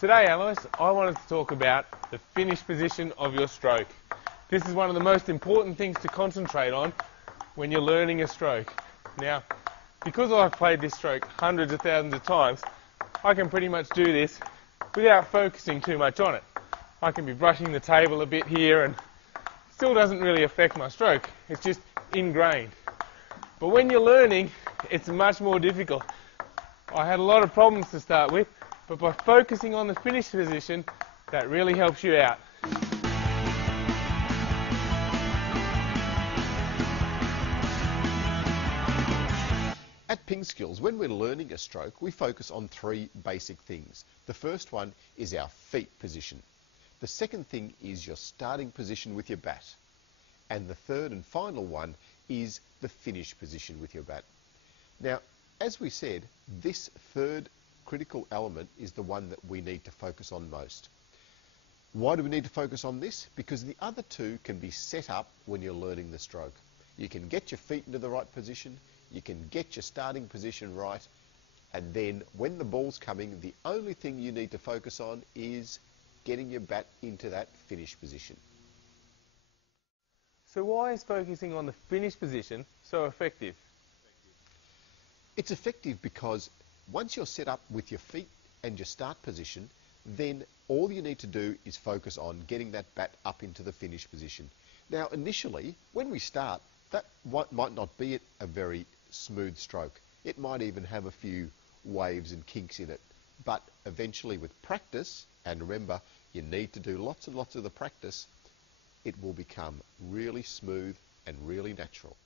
Today, Alois, I wanted to talk about the finish position of your stroke. This is one of the most important things to concentrate on when you're learning a stroke. Now, because I've played this stroke hundreds of thousands of times, I can pretty much do this without focusing too much on it. I can be brushing the table a bit here and it still doesn't really affect my stroke. It's just ingrained. But when you're learning, it's much more difficult. I had a lot of problems to start with, but by focusing on the finish position, that really helps you out. At Ping Skills, when we're learning a stroke, we focus on three basic things. The first one is our feet position. The second thing is your starting position with your bat. And the third and final one is the finish position with your bat. Now, as we said, this third critical element is the one that we need to focus on most. Why do we need to focus on this? Because the other two can be set up when you're learning the stroke. You can get your feet into the right position, you can get your starting position right, and then when the ball's coming, the only thing you need to focus on is getting your bat into that finish position. So why is focusing on the finish position so effective? It's effective because once you're set up with your feet and your start position, then all you need to do is focus on getting that bat up into the finish position. Now, initially, when we start, that might not be a very smooth stroke. It might even have a few waves and kinks in it. But eventually with practice, and remember, you need to do lots and lots of the practice, it will become really smooth and really natural.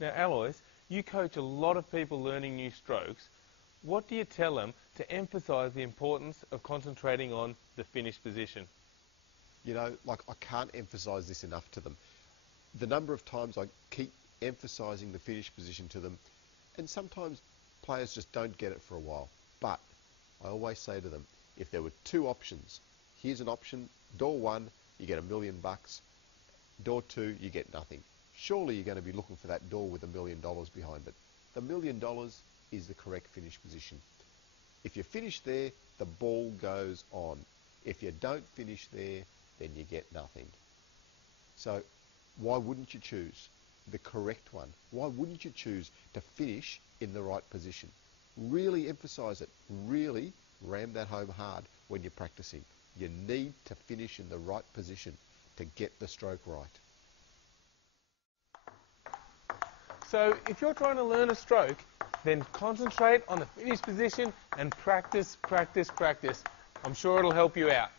Now, Alois, you coach a lot of people learning new strokes. What do you tell them to emphasise the importance of concentrating on the finish position? You know, like, I can't emphasise this enough to them. The number of times I keep emphasising the finish position to them, and sometimes players just don't get it for a while. But I always say to them, if there were two options, here's an option, door one, you get $1 million. Door two, you get nothing. Surely you're going to be looking for that door with $1 million behind it. The $1 million is the correct finish position. If you finish there, the ball goes on. If you don't finish there, then you get nothing. So why wouldn't you choose the correct one? Why wouldn't you choose to finish in the right position? Really emphasise it. Really ram that home hard when you're practicing. You need to finish in the right position to get the stroke right. So if you're trying to learn a stroke, then concentrate on the finish position and practice, practice, practice. I'm sure it'll help you out.